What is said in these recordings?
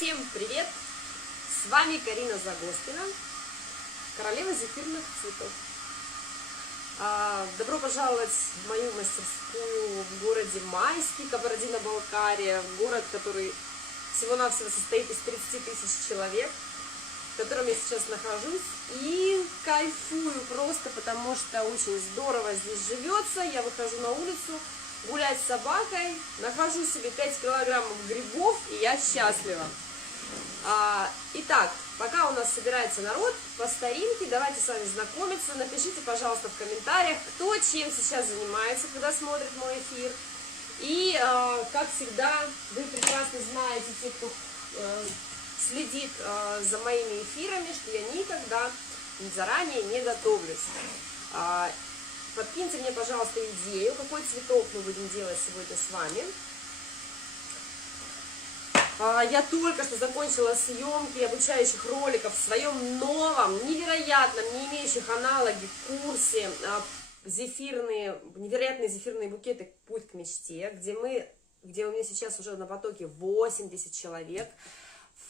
Всем привет! С вами Карина Загоспина, королева зефирных цветов. Добро пожаловать в мою мастерскую в городе Майский, Кабардино-Балкария, город, который всего-навсего состоит из 30 тысяч человек, в котором я сейчас нахожусь и кайфую просто, потому что очень здорово здесь живется. Я выхожу на улицу гулять с собакой, нахожу себе 5 килограммов грибов, и я счастлива. Итак, пока у нас собирается народ, по старинке, давайте с вами знакомиться. Напишите, пожалуйста, в комментариях, кто чем сейчас занимается, когда смотрит мой эфир. И, как всегда, вы прекрасно знаете, те, кто следит за моими эфирами, что я никогда заранее не готовлюсь. Подкиньте мне, пожалуйста, идею, какой цветок мы будем делать сегодня с вами. Я только что закончила съемки обучающих роликов в своем новом, невероятном, не имеющих аналоги курсе невероятные зефирные букеты «Путь к мечте», где у меня сейчас уже на потоке 80 человек,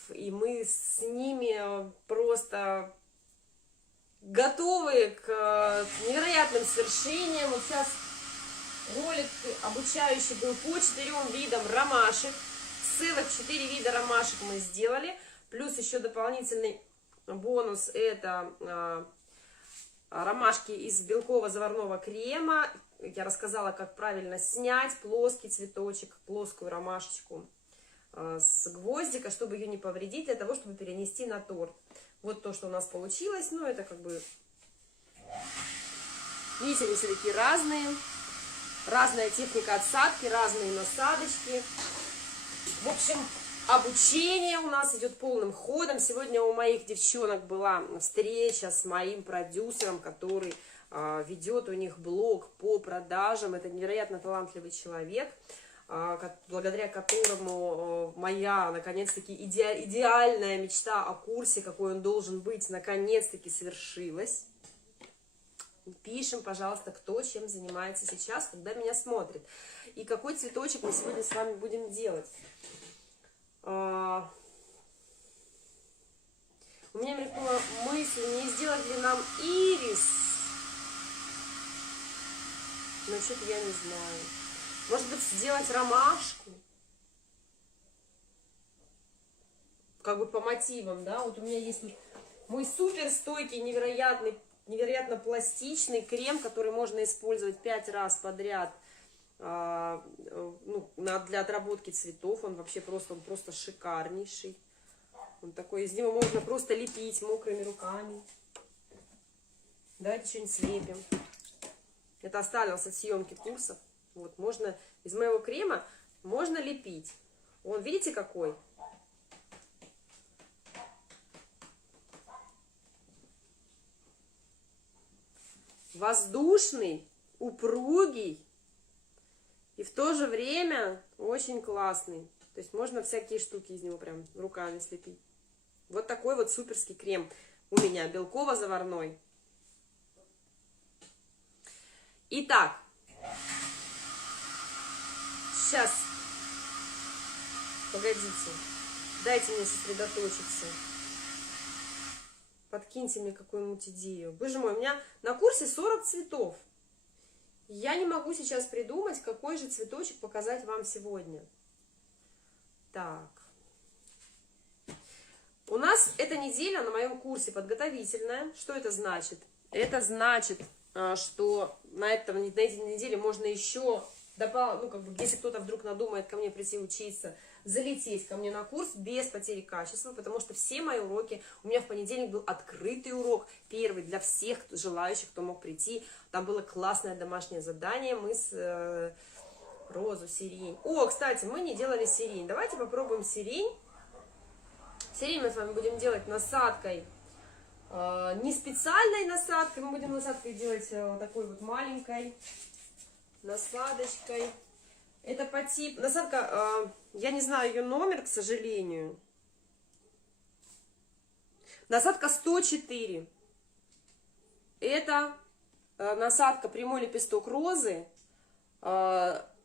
и мы с ними просто готовы к невероятным свершениям. Вот сейчас ролик обучающий был по 4 видам ромашек. Целых 4 вида ромашек мы сделали. Плюс еще дополнительный бонус — это ромашки из белково-заварного крема. Я рассказала, как правильно снять плоский цветочек, плоскую ромашечку с гвоздика, чтобы ее не повредить, для того, чтобы перенести на торт. Вот то, что у нас получилось. Ну, это как бы... Видите, они все такие разные. Разная техника отсадки, разные насадочки. В общем, обучение у нас идет полным ходом. Сегодня у моих девчонок была встреча с моим продюсером, который ведет у них блог по продажам. Это невероятно талантливый человек, благодаря которому моя, наконец-таки, идеальная мечта о курсе, какой он должен быть, наконец-таки свершилась. Пишем, пожалуйста, кто чем занимается сейчас, когда меня смотрит. И какой цветочек мы сегодня с вами будем делать. У меня мелькнула мысль, не сделать ли нам ирис. Но что-то я не знаю. Может быть, сделать ромашку? Как бы по мотивам, да? Вот у меня есть мой супер стойкий, невероятно пластичный крем, который можно использовать 5 раз подряд. Для отработки цветов. Он просто шикарнейший. Он такой, из него можно просто лепить мокрыми руками. Давайте что-нибудь слепим. Это осталось от съемки курсов. Вот, можно из моего крема можно лепить. Он, видите, какой? Воздушный, упругий. И в то же время очень классный. То есть можно всякие штуки из него прям руками слепить. Вот такой вот суперский крем у меня, белково-заварной. Итак, сейчас, погодите, дайте мне сосредоточиться. Подкиньте мне какую-нибудь идею. Боже мой, у меня на курсе 40 цветов. Я не могу сейчас придумать, какой же цветочек показать вам сегодня. Так. У нас эта неделя на моем курсе подготовительная. Что это значит? Это значит, что на этой неделе можно еще, если кто-то вдруг надумает ко мне прийти учиться, залететь ко мне на курс без потери качества, потому что все мои уроки, у меня в понедельник был открытый урок, первый для всех желающих, кто мог прийти. Там было классное домашнее задание, мы с розу, сирень. О, кстати, мы не делали сирень, давайте попробуем сирень. Сирень мы с вами будем делать насадкой, не специальной насадкой, мы будем насадкой делать вот такой вот маленькой насадочкой. Это по типу... Насадка, я не знаю ее номер, к сожалению. Насадка 104. Это насадка прямой лепесток розы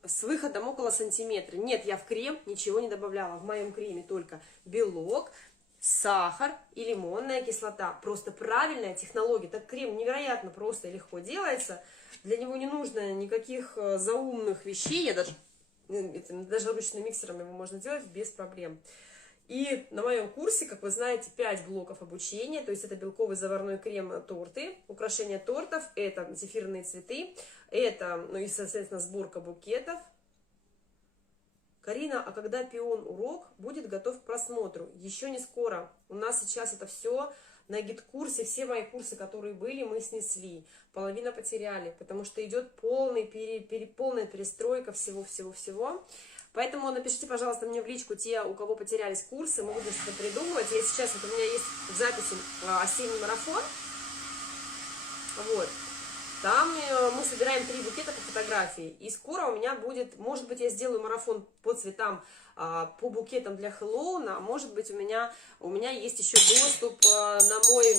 с выходом около сантиметра. Нет, я в крем ничего не добавляла. В моем креме только белок, сахар и лимонная кислота. Просто правильная технология. Так крем невероятно просто и легко делается. Для него не нужно никаких заумных вещей. Я даже ручным миксером его можно делать без проблем. И на моем курсе, как вы знаете, 5 блоков обучения, то есть это белковый заварной крем, торты, украшения тортов, это зефирные цветы, это, ну и, соответственно, сборка букетов. Карина, а когда пион урок будет готов к просмотру? Еще не скоро. У нас сейчас это все на гид-курсе, все мои курсы, которые были, мы снесли. Половина потеряли, потому что идет полная перестройка всего-всего-всего. Поэтому напишите, пожалуйста, мне в личку те, у кого потерялись курсы, мы будем что-то придумывать. Я сейчас, вот у меня есть в записи осенний марафон, вот, там мы собираем 3 букета по фотографии, и скоро у меня будет, может быть, я сделаю марафон по цветам, по букетам для Хэллоуна, а может быть, у меня есть еще доступ на мой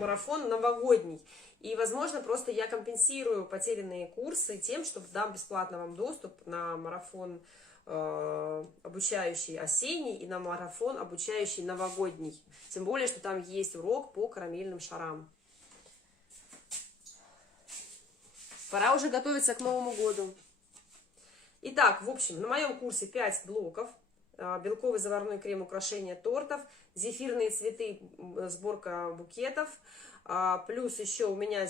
марафон новогодний. И, возможно, просто я компенсирую потерянные курсы тем, что дам бесплатно вам доступ на марафон обучающий осенний и на марафон обучающий новогодний. Тем более, что там есть урок по карамельным шарам. Пора уже готовиться к Новому году. Итак, в общем, на моем курсе 5 блоков. Белковый заварной крем, украшения тортов, зефирные цветы, сборка букетов. Плюс еще у меня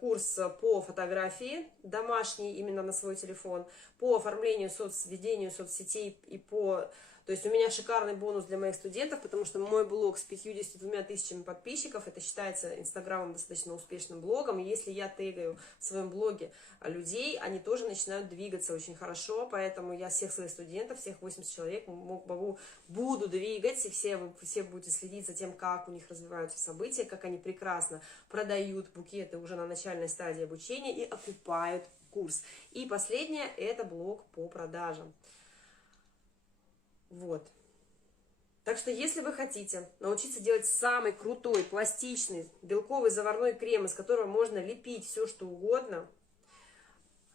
курс по фотографии домашний, именно на свой телефон, по оформлению ведению соцсетей и по... То есть у меня шикарный бонус для моих студентов, потому что мой блог с 52 тысячами подписчиков, это считается инстаграмом достаточно успешным блогом, и если я тегаю в своем блоге людей, они тоже начинают двигаться очень хорошо, поэтому я всех своих студентов, всех 80 человек буду двигать, и все будете следить за тем, как у них развиваются события, как они прекрасно продают букеты уже на начальной стадии обучения и окупают курс. И последнее, это блог по продажам. Вот. Так что, если вы хотите научиться делать самый крутой, пластичный, белковый заварной крем, из которого можно лепить все, что угодно,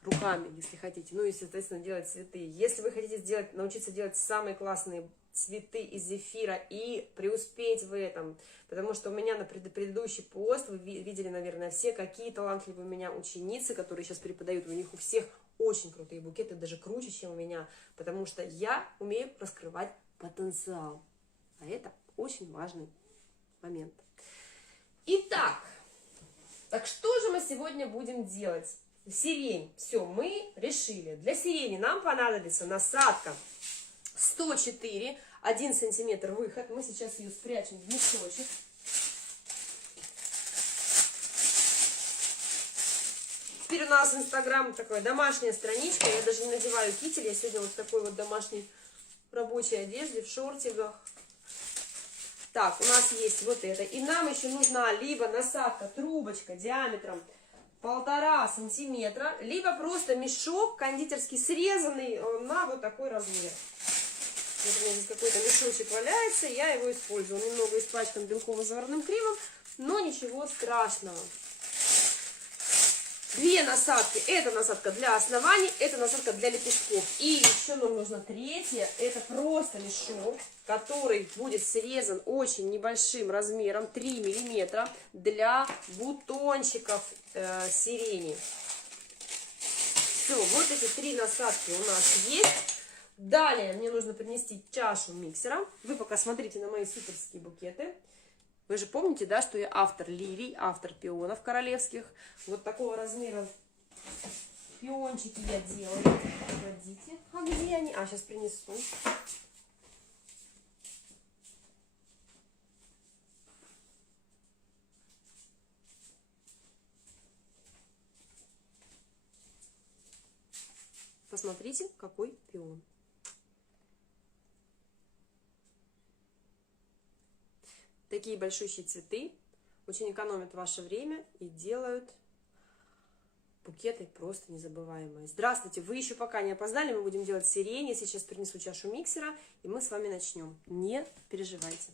руками, если хотите, ну и, соответственно, делать цветы. Если вы хотите научиться делать самые классные цветы из зефира и преуспеть в этом, потому что у меня на предыдущий пост, вы видели, наверное, все, какие талантливые у меня ученицы, которые сейчас преподают, у них у всех очень крутые букеты, даже круче, чем у меня, потому что я умею раскрывать потенциал. А это очень важный момент. Итак, так что же мы сегодня будем делать? Сирень. Все, мы решили. Для сирени нам понадобится насадка 104, 1 сантиметр выход. Мы сейчас ее спрячем в мешочек. Теперь у нас Инстаграм такая домашняя страничка. Я даже не надеваю китель. Я сегодня вот в такой вот домашней рабочей одежде, в шортиках. Так, у нас есть вот это. И нам еще нужна либо насадка, трубочка диаметром 1,5 сантиметра, либо просто мешок кондитерский срезанный на вот такой размер. Вот у меня здесь какой-то мешочек валяется, я его использую. Он немного испачкан белково-заварным кремом, но ничего страшного. 2 насадки. Это насадка для оснований, это насадка для лепестков. И еще нам нужно 3-я. Это просто мешок, который будет срезан очень небольшим размером, 3 миллиметра, для бутончиков сирени. Все, вот эти 3 насадки у нас есть. Далее мне нужно принести чашу миксера. Вы пока смотрите на мои суперские букеты. Вы же помните, да, что я автор лилий, автор пионов королевских. Вот такого размера пиончики я делаю. Погодите, а где они? А, сейчас принесу. Посмотрите, какой пион. Такие большущие цветы очень экономят ваше время и делают букеты просто незабываемые. Здравствуйте, вы еще пока не опоздали, мы будем делать сирень. Я сейчас принесу чашу миксера, и мы с вами начнем. Не переживайте.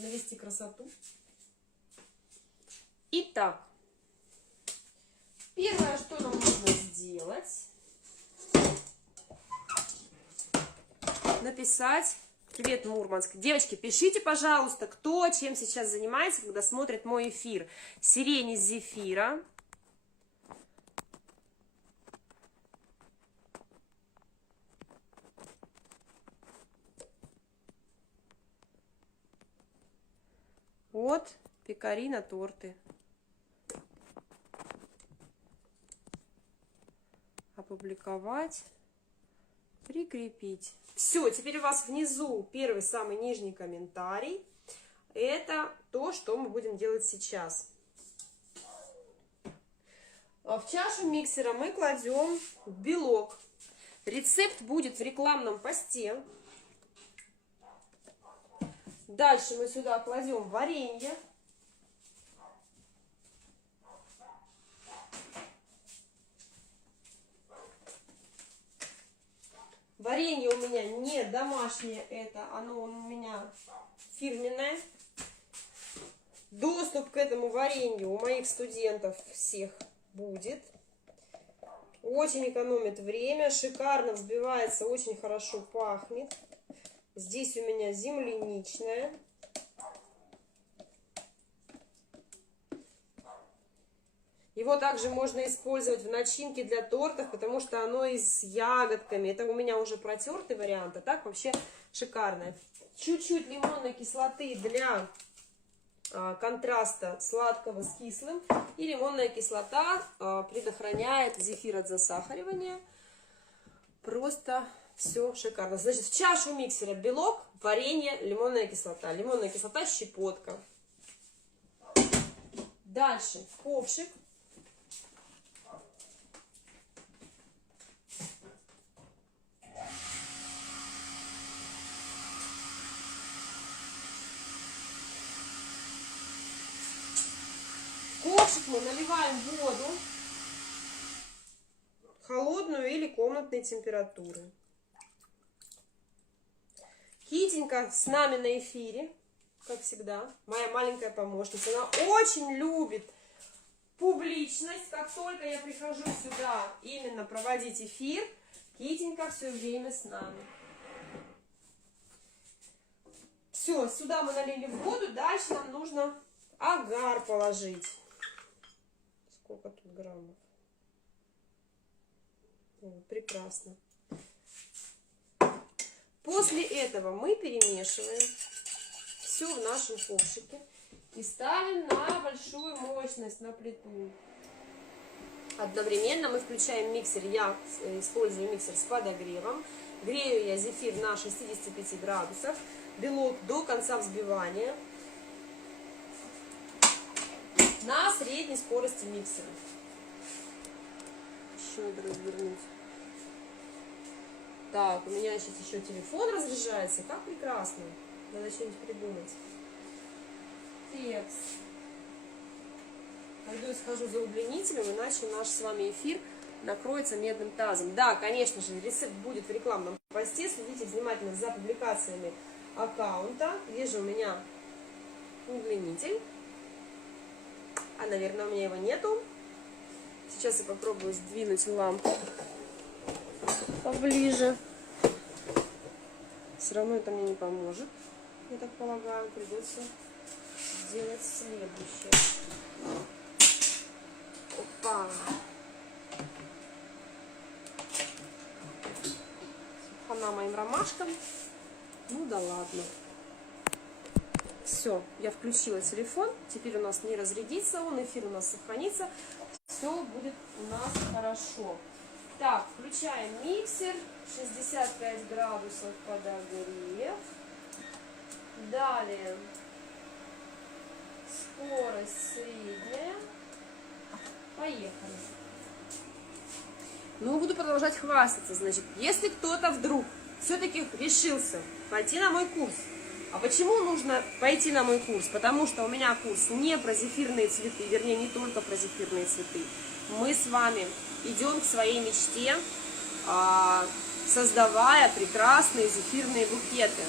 навести красоту. Итак, первое, что нам нужно сделать, написать «Привет, Мурманск». Девочки, пишите, пожалуйста, кто чем сейчас занимается, когда смотрит мой эфир. Сирень из зефира. Вот, пекари на торты. Опубликовать. Прикрепить. Все, теперь у вас внизу первый, самый нижний комментарий. Это то, что мы будем делать сейчас. В чашу миксера мы кладем белок. Рецепт будет в рекламном посте. Дальше мы сюда кладем варенье. Варенье у меня не домашнее, оно у меня фирменное. Доступ к этому варенью у моих студентов всех будет. Очень экономит время, шикарно взбивается, очень хорошо пахнет. Здесь у меня земляничное. Его также можно использовать в начинке для тортов, потому что оно и с ягодками. Это у меня уже протертый вариант, а так вообще шикарное. Чуть-чуть лимонной кислоты для контраста сладкого с кислым. И лимонная кислота предохраняет зефир от засахаривания. Просто все шикарно. Значит, в чашу миксера белок, варенье, лимонная кислота. Лимонная кислота, щепотка. Дальше в ковшик. В ковшик мы наливаем воду холодную или комнатной температуры. Китенька с нами на эфире, как всегда, моя маленькая помощница. Она очень любит публичность. Как только я прихожу сюда именно проводить эфир, Китенька все время с нами. Все, сюда мы налили воду. Дальше нам нужно агар положить. Сколько тут граммов? Прекрасно. После этого мы перемешиваем все в нашем ковшике и ставим на большую мощность, на плиту. Одновременно мы включаем миксер. Я использую миксер с подогревом. Грею я зефир на 65 градусах. Белок до конца взбивания. На средней скорости миксера. Еще надо развернуть. Так, у меня сейчас еще телефон разряжается. Как прекрасно. Надо что-нибудь придумать. Текст. Пойду и схожу за удлинителем, иначе наш с вами эфир накроется медным тазом. Да, конечно же, рецепт будет в рекламном посте. Следите внимательно за публикациями аккаунта. Вижу, у меня удлинитель. А, наверное, у меня его нету. Сейчас я попробую сдвинуть лампу поближе. Все равно это мне не поможет. Я так полагаю, придется сделать следующее. Опа! Хана моим ромашкам. Ну да ладно. Все, я включила телефон. Теперь у нас не разрядится он, эфир у нас сохранится. Все будет у нас хорошо. Так, включаем миксер. 65 градусов подогрев. Далее скорость средняя. Поехали. Ну, буду продолжать хвастаться. Значит, если кто-то вдруг все-таки решился пойти на мой курс. А почему нужно пойти на мой курс? Потому что у меня курс не про зефирные цветы, вернее, не только про зефирные цветы. Мы с вами идем к своей мечте, создавая прекрасные зефирные букеты.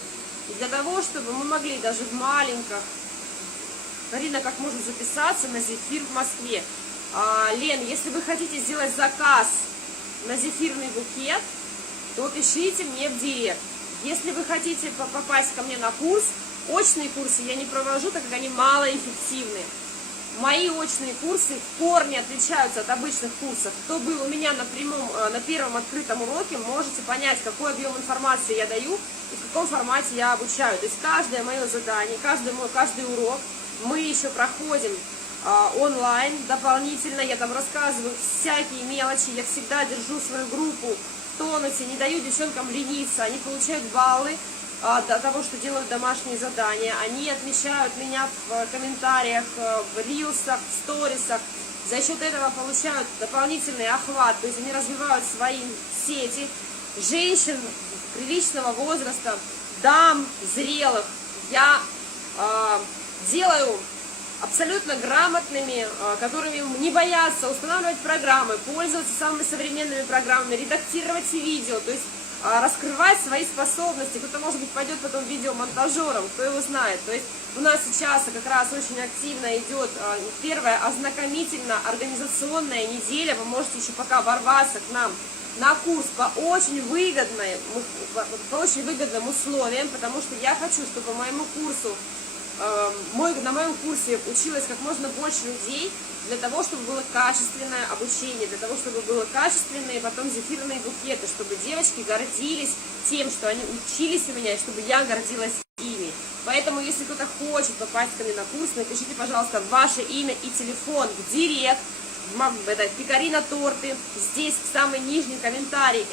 И для того, чтобы мы могли даже в маленьких, Карина, как можно записаться на зефир в Москве? Лен, если вы хотите сделать заказ на зефирный букет, то пишите мне в директ. Если вы хотите попасть ко мне на курс, очные курсы я не провожу, так как они малоэффективны. Мои очные курсы в корне отличаются от обычных курсов. Кто был у меня на первом открытом уроке, можете понять, какой объем информации я даю и в каком формате я обучаю. То есть каждое мое задание, каждый урок мы еще проходим онлайн дополнительно. Я там рассказываю всякие мелочи, я всегда держу свою группу в тонусе, не даю девчонкам лениться, они получают баллы до того, что делают домашние задания, они отмечают меня в комментариях, в рилсах, в сторисах, за счет этого получают дополнительный охват, то есть они развивают свои сети, женщин приличного возраста, дам зрелых, я делаю абсолютно грамотными, которыми не боятся устанавливать программы, пользоваться самыми современными программами, редактировать видео, то есть раскрывать свои способности. Кто-то, может быть, пойдет потом видеомонтажером, кто его знает. То есть у нас сейчас как раз очень активно идет первая ознакомительно-организационная неделя. Вы можете еще пока ворваться к нам на курс по очень выгодным условиям, потому что я хочу, чтобы моему курсу на моем курсе училось как можно больше людей, для того, чтобы было качественное обучение, для того, чтобы было качественные потом зефирные букеты, чтобы девочки гордились тем, что они учились у меня, и чтобы я гордилась ими. Поэтому, если кто-то хочет попасть ко мне на курс, напишите, пожалуйста, ваше имя и телефон в директ, это Пекарина торты, здесь в самый нижний комментарий,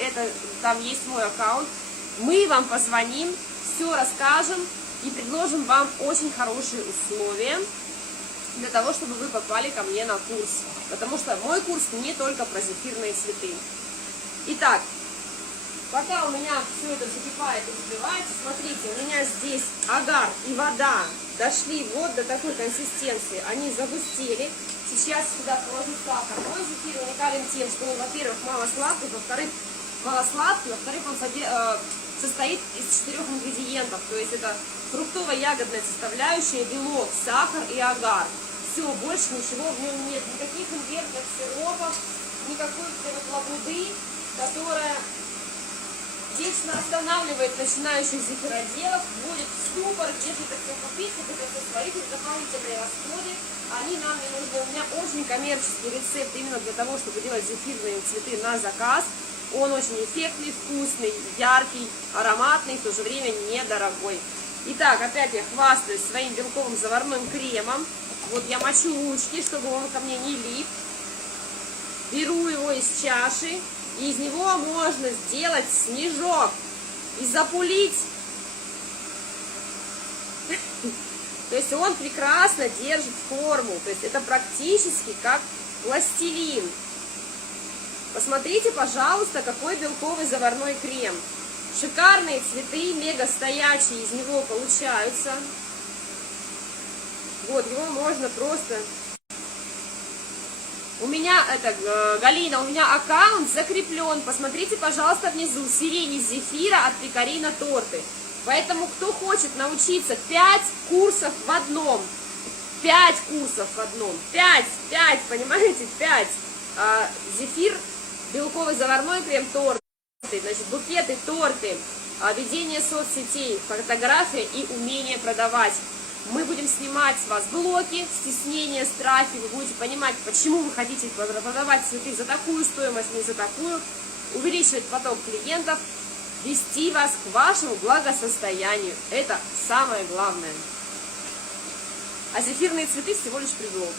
там есть мой аккаунт, мы вам позвоним, все расскажем и предложим вам очень хорошие условия для того, чтобы вы попали ко мне на курс. Потому что мой курс не только про зефирные цветы. Итак, пока у меня все это закипает и взбивается, смотрите, у меня здесь агар и вода дошли вот до такой консистенции, они загустели. Сейчас сюда положу сахар. Мой зефир уникален тем, что он, во-первых, малосладкий, во-вторых, он состоит из 4 ингредиентов, то есть это фруктово-ягодная составляющая, белок, сахар и агар. Все, больше ничего в нем нет, никаких инвертных сиропов, никакой лабуды, которая вечно останавливает начинающих зефироделов, вводит в ступор, если это все купить, это все сварить, это дополнительные расходы, они нам не нужны. У меня очень коммерческий рецепт именно для того, чтобы делать зефирные цветы на заказ. Он очень эффектный, вкусный, яркий, ароматный, в то же время недорогой. Итак, опять я хвастаюсь своим белковым заварным кремом. Вот я мочу ручки, чтобы он ко мне не лип. Беру его из чаши, и из него можно сделать снежок и запулить. То есть он прекрасно держит форму. То есть это практически как пластилин. Посмотрите, пожалуйста, какой белковый заварной крем. Шикарные цветы, мега стоячие из него получаются. Вот, его можно просто... У меня, Галина, у меня аккаунт закреплен. Посмотрите, пожалуйста, внизу. Сирень из зефира от Пекарина торты. Поэтому, кто хочет научиться 5 курсов в одном. 5 курсов в одном. 5, понимаете? 5. Зефир, белковый заварной крем, торты. Значит, букеты, торты, ведение соцсетей, фотография и умение продавать. Мы будем снимать с вас блоки, стеснения, страхи. Вы будете понимать, почему вы хотите продавать цветы за такую стоимость, не за такую. Увеличивать поток клиентов, вести вас к вашему благосостоянию. Это самое главное. А зефирные цветы всего лишь предлог.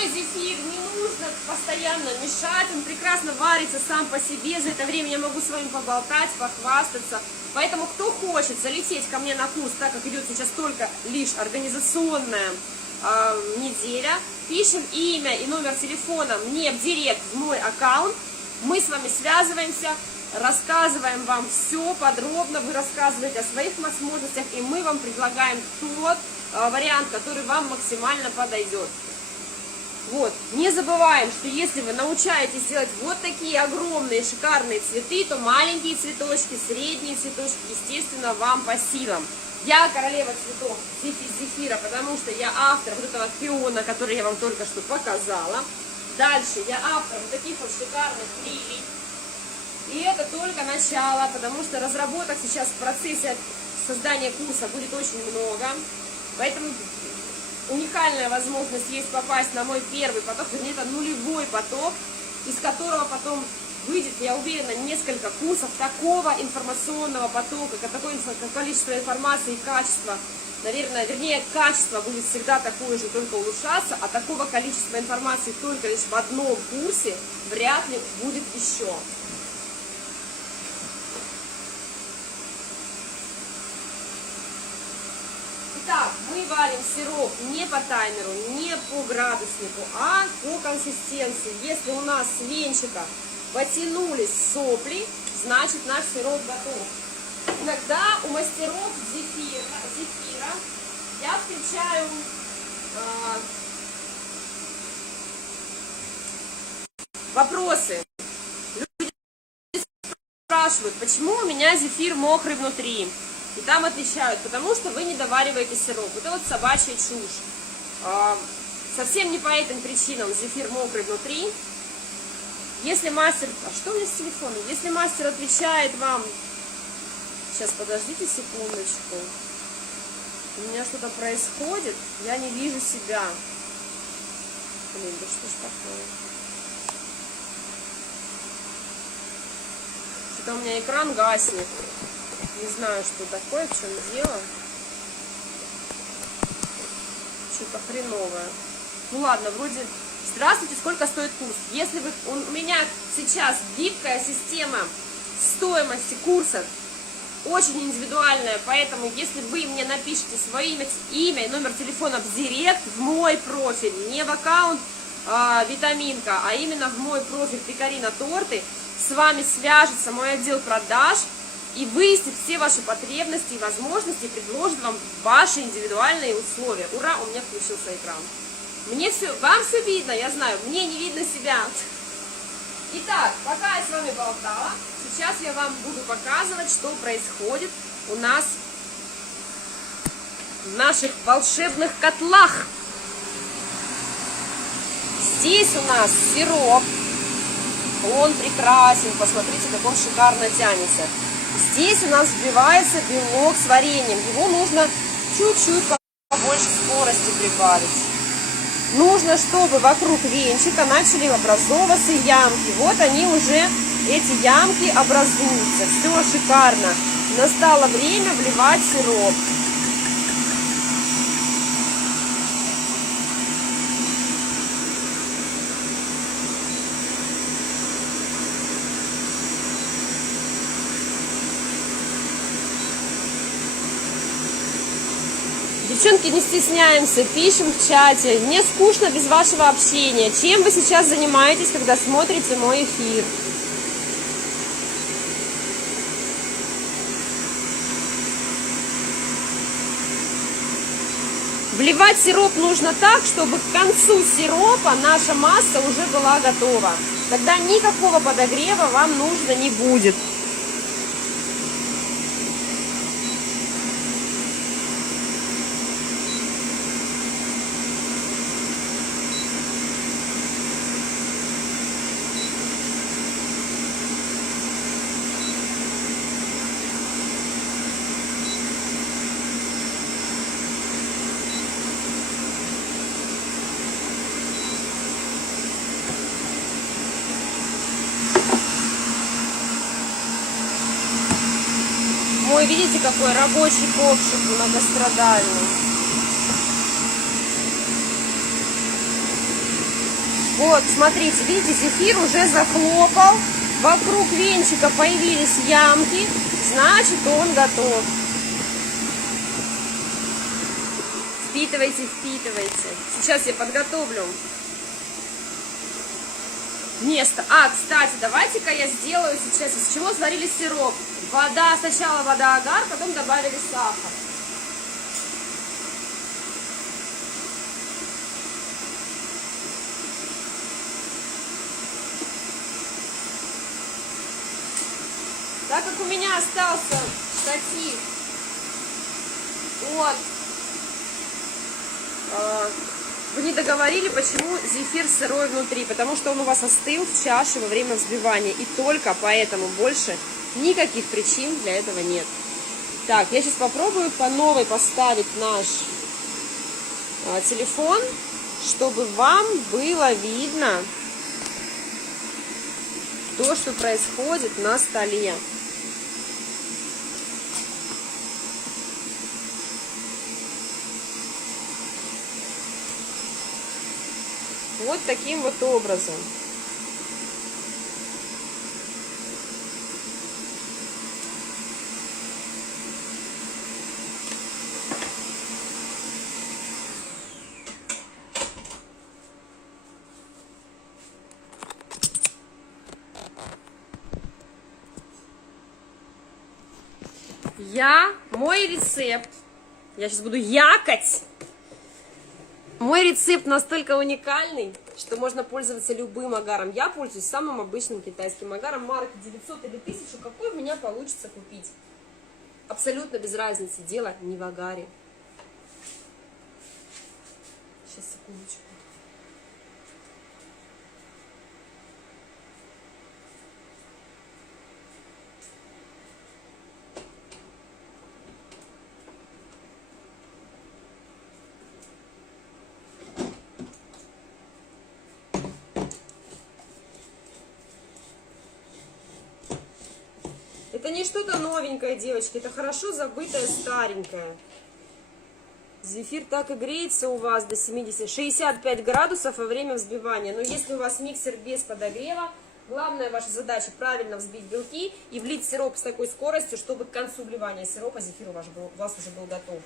Зефир не нужно постоянно мешать, он прекрасно варится сам по себе, за это время я могу с вами поболтать, похвастаться. Поэтому, кто хочет залететь ко мне на курс, так как идет сейчас только лишь организационная неделя, пишем имя и номер телефона мне в директ, в мой аккаунт, Мы с вами связываемся, рассказываем вам все подробно, вы рассказываете о своих возможностях, и мы вам предлагаем тот вариант, который вам максимально подойдет. Вот, не забываем, что если вы научаетесь делать вот такие огромные шикарные цветы, то маленькие цветочки, средние цветочки, естественно, вам по силам. Я королева цветов Зефира, потому что я автор вот этого пиона, который я вам только что показала. Дальше я автор вот таких вот шикарных лилий. И это только начало, потому что разработок сейчас в процессе создания курса будет очень много. Поэтому уникальная возможность есть попасть на мой первый поток, вернее, это нулевой поток, из которого потом выйдет, я уверена, несколько курсов такого информационного потока, такое количество информации и качества, наверное, вернее, качество будет всегда такое же, только улучшаться, а такого количества информации только лишь в одном курсе вряд ли будет еще. Итак, мы варим сироп не по таймеру, не по градуснику, а по консистенции. Если у нас с венчика потянулись сопли, значит наш сироп готов. Иногда у мастеров зефира я встречаю вопросы. Люди спрашивают, почему у меня зефир мокрый внутри. И там отвечают, потому что вы не довариваете сироп. Это вот собачья чушь. Совсем не по этим причинам зефир мокрый внутри. Если мастер... А что у меня с телефоном? Если мастер отвечает вам... Сейчас, подождите секундочку. У меня что-то происходит. Я не вижу себя. Блин, да что ж такое? Что-то у меня экран гаснет. Не знаю, что такое, в чем дело. Что-то хреновое. Ну ладно, вроде... Здравствуйте, сколько стоит курс? Если вы... У меня сейчас гибкая система стоимости курса, очень индивидуальная, поэтому если вы мне напишите свое имя и номер телефона в директ, в мой профиль, не в аккаунт Витаминка, а именно в мой профиль Пекарина Торты, с вами свяжется мой отдел продаж и выяснит все ваши потребности и возможности, и предложит вам ваши индивидуальные условия. Ура, у меня включился экран. Вам все видно, я знаю, мне не видно себя. Итак, пока я с вами болтала, сейчас я вам буду показывать, что происходит у нас в наших волшебных котлах. Здесь у нас сироп, он прекрасен, посмотрите, как он шикарно тянется. Здесь у нас взбивается белок с вареньем, его нужно чуть-чуть побольше скорости прибавить. Нужно, чтобы вокруг венчика начали образовываться ямки. Вот они уже, эти ямки образуются. Все шикарно. Настало время вливать сироп. Девчонки, не стесняемся, пишем в чате. Мне скучно без вашего общения. Чем вы сейчас занимаетесь, когда смотрите мой эфир? Вливать сироп нужно так, чтобы к концу сиропа наша масса уже была готова. Тогда никакого подогрева вам нужно не будет. Ой, видите, какой рабочий ковшик многострадальный. Вот, смотрите, видите, зефир уже захлопал. Вокруг венчика появились ямки, значит, он готов. Впитывайте, впитывайте. Сейчас я подготовлю место. А, кстати, давайте-ка я сделаю сейчас, из чего сварили сироп. Вода, сначала вода, агар, потом добавили сахар. Так как у меня остался штатив от... Вы не договорили, почему зефир сырой внутри, потому что он у вас остыл в чаше во время взбивания, и только поэтому, больше никаких причин для этого нет. Так, я сейчас попробую по новой поставить наш телефон, чтобы вам было видно то, что происходит на столе. Вот таким вот образом. Мой рецепт, я сейчас буду якать. Мой рецепт настолько уникальный, что можно пользоваться любым агаром. Я пользуюсь самым обычным китайским агаром марки 900 или 1000, какой у меня получится купить. Абсолютно без разницы, дело не в агаре. Сейчас, секундочку. Это не что-то новенькое, девочки, это хорошо забытое старенькое. Зефир так и греется у вас до 65 градусов во время взбивания. Но если у вас миксер без подогрева, главная ваша задача правильно взбить белки и влить сироп с такой скоростью, чтобы к концу вливания сиропа зефир у вас уже был готов.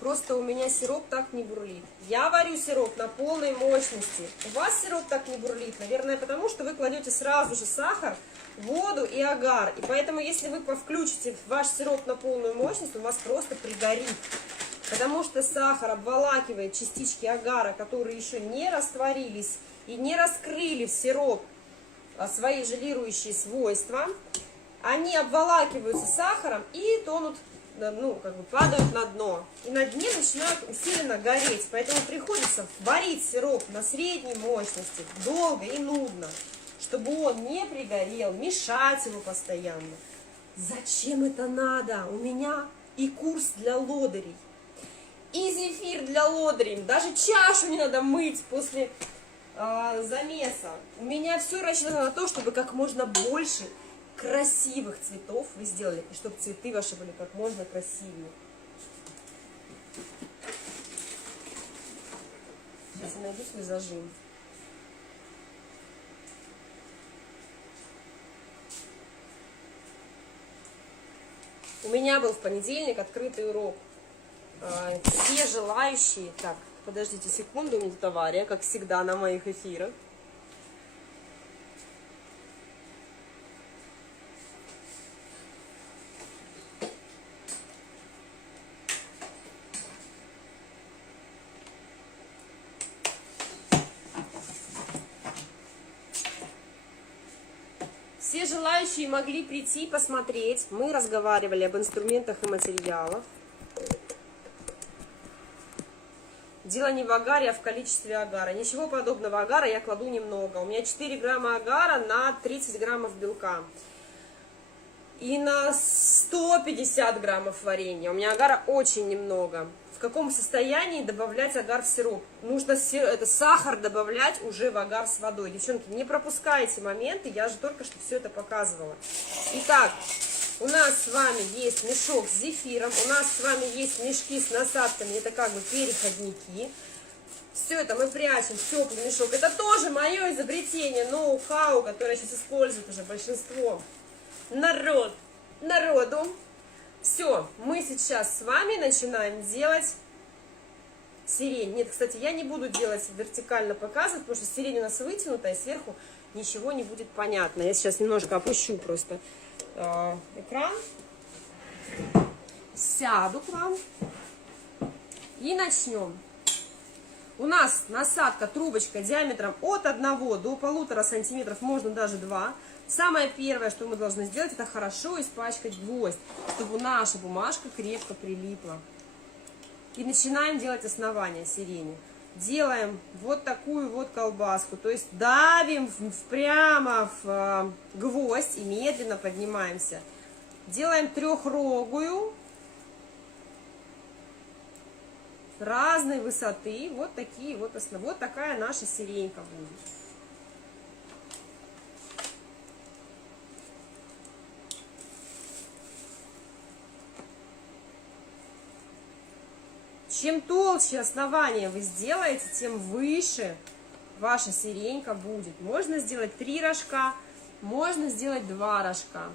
Просто у меня сироп так не бурлит. Я варю сироп на полной мощности. У вас сироп так не бурлит, наверное, потому что вы кладете сразу же сахар, воду и агар. И поэтому, если вы включите ваш сироп на полную мощность, он у вас просто пригорит. Потому что сахар обволакивает частички агара, которые еще не растворились и не раскрыли в сироп свои желирующие свойства. Они обволакиваются сахаром и тонут, ну, как бы падают на дно. И на дне начинают усиленно гореть. Поэтому приходится варить сироп на средней мощности долго и нудно, чтобы он не пригорел, мешать его постоянно. Зачем это надо? У меня и курс для лодырей, и зефир для лодырей. Даже чашу не надо мыть после замеса. У меня все рассчитано на то, чтобы как можно больше красивых цветов вы сделали, и чтобы цветы ваши были как можно красивее. Сейчас я найду свой зажим. У меня был в понедельник открытый урок. Все желающие... Так, подождите секунду, у меня тут авария, как всегда на моих эфирах. Все желающие могли прийти посмотреть. Мы разговаривали об инструментах и материалах. Дело не в агаре, а в количестве агара. Ничего подобного, агара я кладу немного. У меня 4 грамма агара на 30 граммов белка. И на 150 граммов варенья. У меня агара очень немного. В каком состоянии добавлять агар в сироп? Нужно это сахар добавлять уже в агар с водой. Девчонки, не пропускайте моменты, я же только что все это показывала. Итак, у нас с вами есть мешок с зефиром, у нас с вами есть мешки с насадками, это как бы переходники. Все это мы прячем в теплый мешок. Это тоже мое изобретение, ноу-хау, которое сейчас использует уже большинство народу. Все, мы сейчас с вами начинаем делать сирень. Нет, кстати, я не буду делать вертикально показывать, потому что сирень у нас вытянутая, и сверху ничего не будет понятно. Я сейчас немножко опущу просто экран. Сяду к вам и начнем. У нас насадка, трубочка диаметром от 1 до 1,5 сантиметров, можно даже 2. Самое первое, что мы должны сделать, это хорошо испачкать гвоздь, чтобы наша бумажка крепко прилипла. И начинаем делать основание сирени. Делаем вот такую вот колбаску, то есть давим прямо в гвоздь и медленно поднимаемся. Делаем трехрогую, разной высоты, вот такие вот основы. Вот такая наша сиренька будет. Чем толще основание вы сделаете, тем выше ваша сиренька будет. Можно сделать 3 рожка, можно сделать 2 рожка.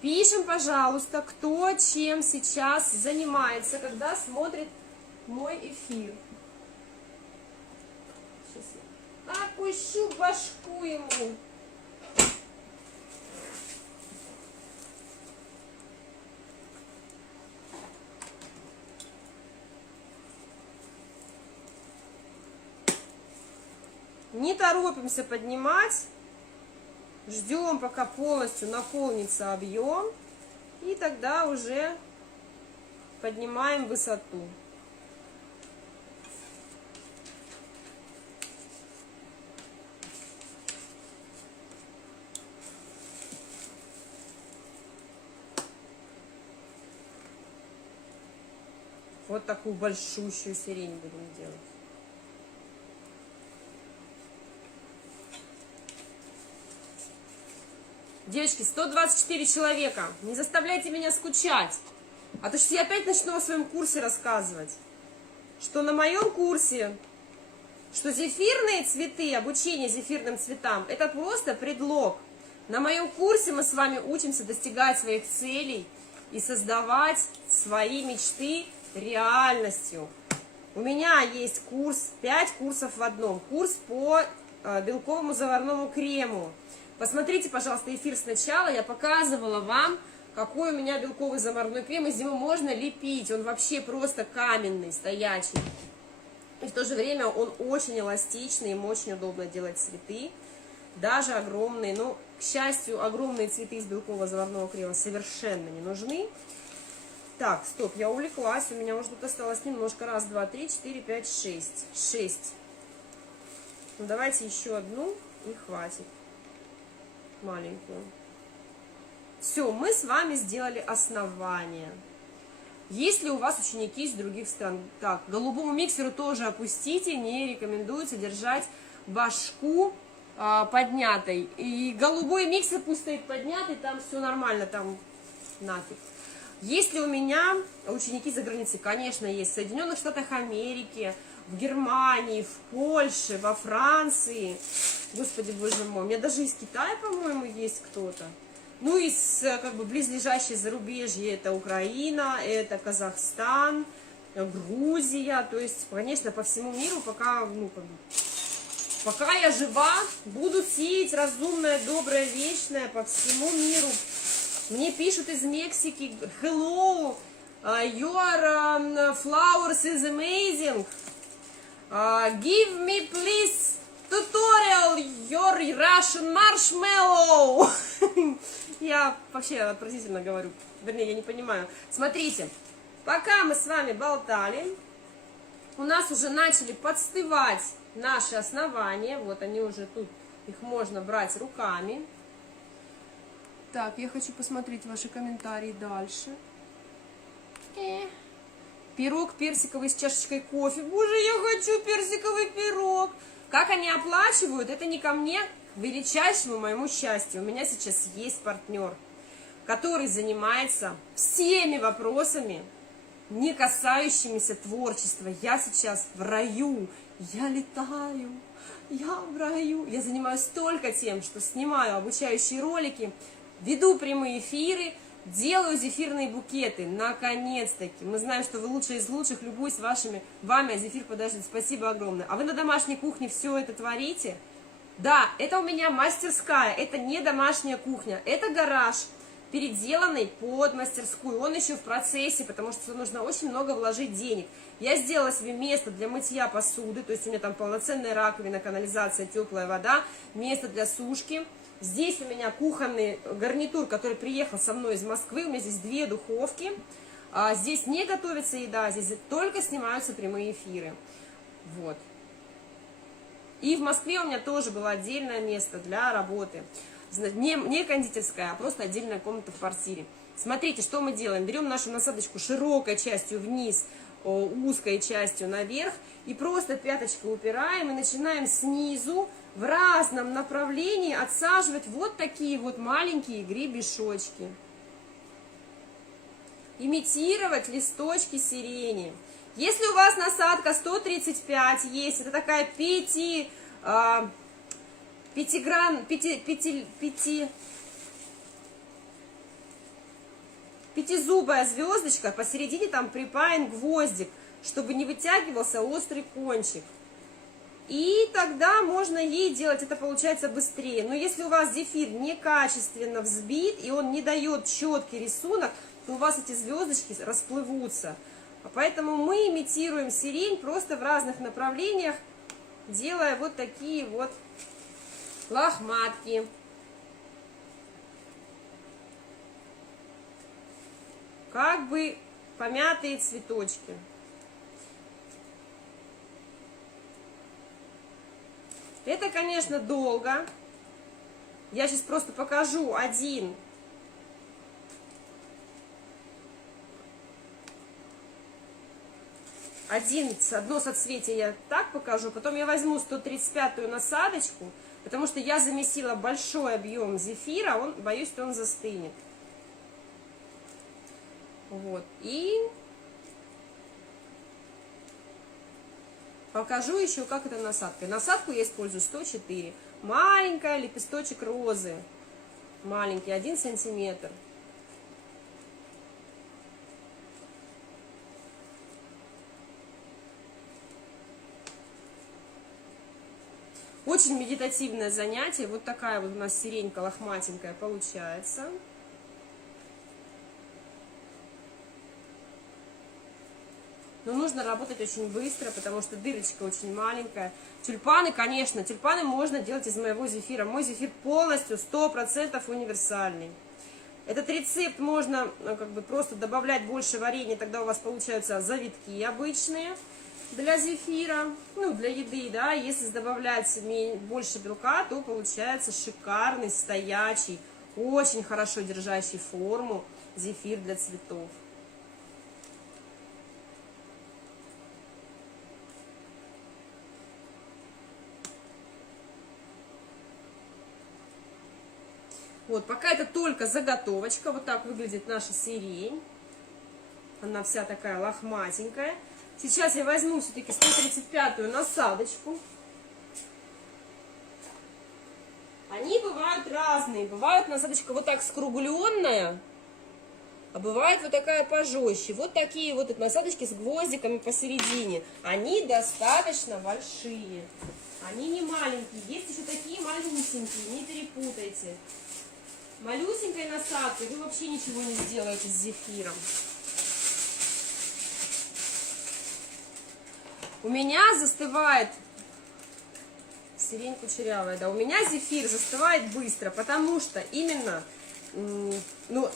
Пишем, пожалуйста, кто чем сейчас занимается, когда смотрит мой эфир. Сейчас я опущу башку ему. Не торопимся поднимать, ждем, пока полностью наполнится объем, и тогда уже поднимаем высоту. Вот такую большущую сирень будем делать. Девочки, 124 человека. Не заставляйте меня скучать. А то что я опять начну о своем курсе рассказывать. Что на моем курсе, что зефирные цветы, обучение зефирным цветам, это просто предлог. На моем курсе мы с вами учимся достигать своих целей и создавать свои мечты реальностью. У меня есть курс, 5 курсов в одном. Курс по белковому заварному крему. Посмотрите, пожалуйста, эфир сначала. Я показывала вам, какой у меня белковый заварной крем. Из него можно лепить. Он вообще просто каменный, стоячий. И в то же время он очень эластичный, им очень удобно делать цветы. Даже огромные. Но, к счастью, огромные цветы из белкового заварного крема совершенно не нужны. Так, стоп, я увлеклась. У меня уже тут осталось немножко. 1, 2, 3, 4, 5, 6. 6. Ну, давайте еще одну и хватит. Маленькую. Все, мы с вами сделали основание. Если у вас ученики из других стран, так, голубому миксеру тоже опустите, не рекомендуется держать башку поднятой. И голубой миксер пусть стоит поднятый, там все нормально, там нафиг. Если у меня ученики за границей, конечно, есть в Соединенных Штатах Америки, в Германии, в Польше, во Франции. Господи, боже мой, у меня даже из Китая, по-моему, есть кто-то. Ну, из как бы близлежащей зарубежья это Украина, это Казахстан, Грузия. То есть, конечно, по всему миру, пока, пока я жива, буду сеять разумное, доброе, вечное по всему миру. Мне пишут из Мексики: hello, your flowers is amazing. Give me, please, tutorial your Russian marshmallow. Я вообще отвратительно говорю. Вернее, я не понимаю. Смотрите, пока мы с вами болтали, у нас уже начали подстывать наши основания. Вот они уже тут, их можно брать руками. Так, я хочу посмотреть ваши комментарии дальше. Пирог персиковый с чашечкой кофе. Боже, я хочу персиковый пирог. Как они оплачивают, это не ко мне, к величайшему моему счастью. У меня сейчас есть партнер, который занимается всеми вопросами, не касающимися творчества. Я сейчас в раю. я летаю, я в раю. Я занимаюсь только тем, что снимаю обучающие ролики, веду прямые эфиры, делаю зефирные букеты. Наконец-таки. Мы знаем, что вы лучшие из лучших, любуюсь вами, а зефир подождет. Спасибо огромное. А вы на домашней кухне все это творите? Да, это у меня мастерская, это не домашняя кухня, это гараж, переделанный под мастерскую. Он еще в процессе, потому что нужно очень много вложить денег. Я сделала себе место для мытья посуды, то есть у меня там полноценная раковина, канализация, теплая вода, место для сушки. Здесь у меня кухонный гарнитур, который приехал со мной из Москвы, у меня здесь 2 духовки. Здесь не готовится еда, здесь только снимаются прямые эфиры. Вот. И в Москве у меня тоже было отдельное место для работы. Не кондитерская, а просто отдельная комната в квартире. Смотрите, что мы делаем. Берем нашу насадочку широкой частью вниз, узкой частью наверх. И просто пяточкой упираем и начинаем снизу в разном направлении отсаживать вот такие вот маленькие гребешочки. Имитировать листочки сирени. Если у вас насадка 135 есть, это такая пятизубая звездочка, посередине там припаян гвоздик, чтобы не вытягивался острый кончик. И тогда можно ей делать, это получается быстрее. Но если у вас зефир некачественно взбит, и он не дает четкий рисунок, то у вас эти звездочки расплывутся. Поэтому мы имитируем сирень просто в разных направлениях, делая вот такие вот лохматки. Как бы помятые цветочки. Это, конечно, долго. Я сейчас просто покажу одно соцветие я так покажу, потом я возьму 135-ю насадочку, потому что я замесила большой объем зефира, боюсь, что он застынет. Вот, и покажу еще, как это насадка. Насадку я использую 104. Маленькая лепесточек розы, маленький, 1 сантиметр. Очень медитативное занятие. Вот такая вот у нас сиренька лохматенькая получается. Но нужно работать очень быстро, потому что дырочка очень маленькая. Тюльпаны, конечно, тюльпаны можно делать из моего зефира. Мой зефир полностью 100% универсальный. Этот рецепт можно просто добавлять больше варенья, тогда у вас получаются завитки обычные для зефира, для еды, да. Если добавлять больше белка, то получается шикарный, стоячий, очень хорошо держащий форму зефир для цветов. Вот, пока это только заготовочка, вот так выглядит наша сирень. Она вся такая лохматенькая. Сейчас я возьму все-таки 135-ю насадочку. Они бывают разные. Бывает насадочка вот так скругленная, а бывает вот такая пожестче. Вот такие вот насадочки с гвоздиками посередине. Они достаточно большие. Они не маленькие. Есть еще такие малюсенькие, не перепутайте. Малюсенькой насадкой вы вообще ничего не сделаете с зефиром. У меня застывает, сирень кучерявая, да, у меня зефир застывает быстро, потому что именно,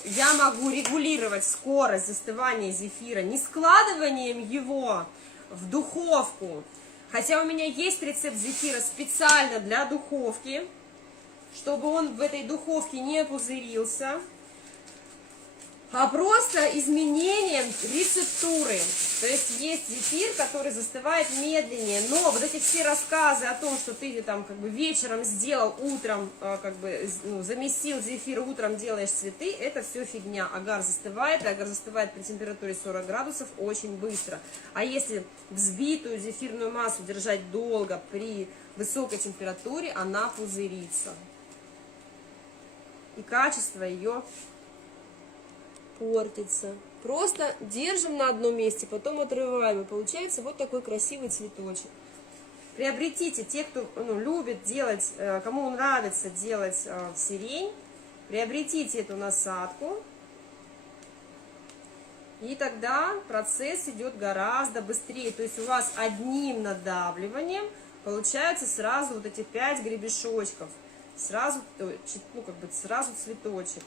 я могу регулировать скорость застывания зефира не складыванием его в духовку, хотя у меня есть рецепт зефира специально для духовки, чтобы он в этой духовке не пузырился. а просто изменением рецептуры. То есть есть зефир, который застывает медленнее, но вот эти все рассказы о том, что ты там как бы вечером сделал, утром как бы замесил зефир, утром делаешь цветы, это все фигня. Агар застывает при температуре 40 градусов очень быстро. А если взбитую зефирную массу держать долго при высокой температуре, она пузырится. И качество ее портится. Просто держим на одном месте, потом отрываем, и получается вот такой красивый цветочек. Приобретите, те, кто любит делать, кому нравится делать сирень, приобретите эту насадку, и тогда процесс идет гораздо быстрее. То есть у вас одним надавливанием получается сразу вот эти 5 гребешочков, сразу, сразу цветочек.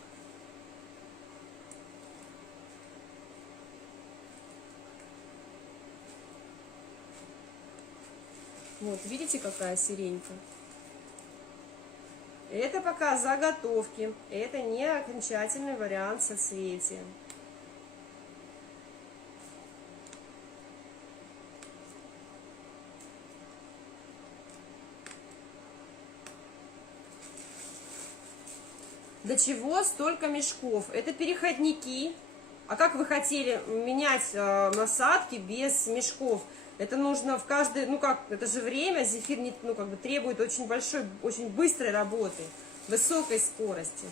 Вот, видите, какая сиренька? Это пока заготовки, это не окончательный вариант соцветия. Для чего столько мешков? Это переходники. А как вы хотели менять насадки без мешков? Это нужно в каждой, это же время, зефир требует очень большой, очень быстрой работы, высокой скорости.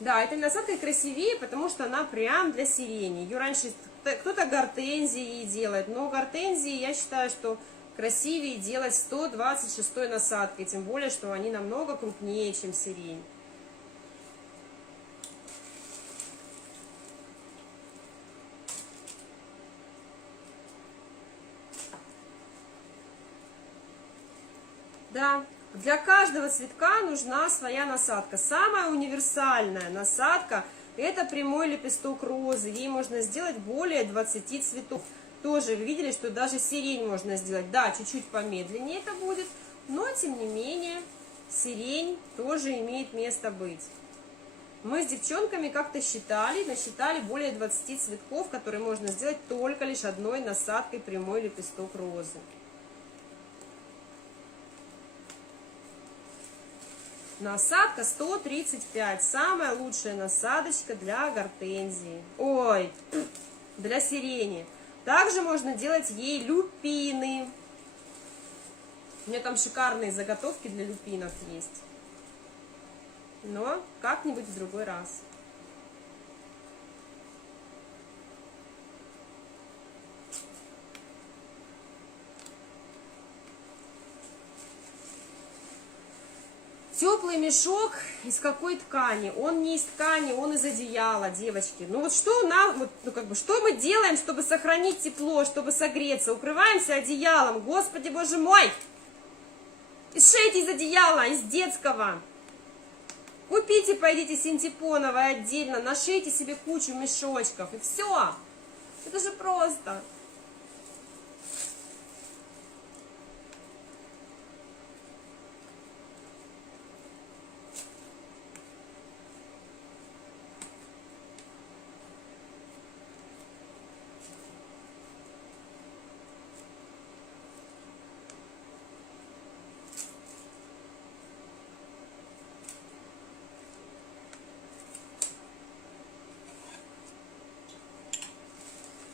Да, этой насадкой красивее, потому что она прям для сирени. Ее раньше кто-то гортензии делает, но гортензии, я считаю, что красивее делать 126-й насадкой, тем более, что они намного крупнее, чем сирень. Да, для каждого цветка нужна своя насадка. Самая универсальная насадка — это прямой лепесток розы. Ей можно сделать более 20 цветов. Тоже вы видели, что даже сирень можно сделать. Да, чуть-чуть помедленнее это будет, но тем не менее сирень тоже имеет место быть. Мы с девчонками как-то насчитали более 20 цветков, которые можно сделать только лишь одной насадкой прямой лепесток розы. Насадка 135, самая лучшая насадочка для гортензии, для сирени. Также можно делать ей люпины. У меня там шикарные заготовки для люпинов есть. Но как-нибудь в другой раз. Теплый мешок из какой ткани? Он не из ткани, он из одеяла, девочки. Ну вот что что мы делаем, чтобы сохранить тепло, чтобы согреться? Укрываемся одеялом. Господи, боже мой! И шейте из одеяла, из детского. Купите, пойдите синтепоновое отдельно, нашейте себе кучу мешочков, и все. Это же просто.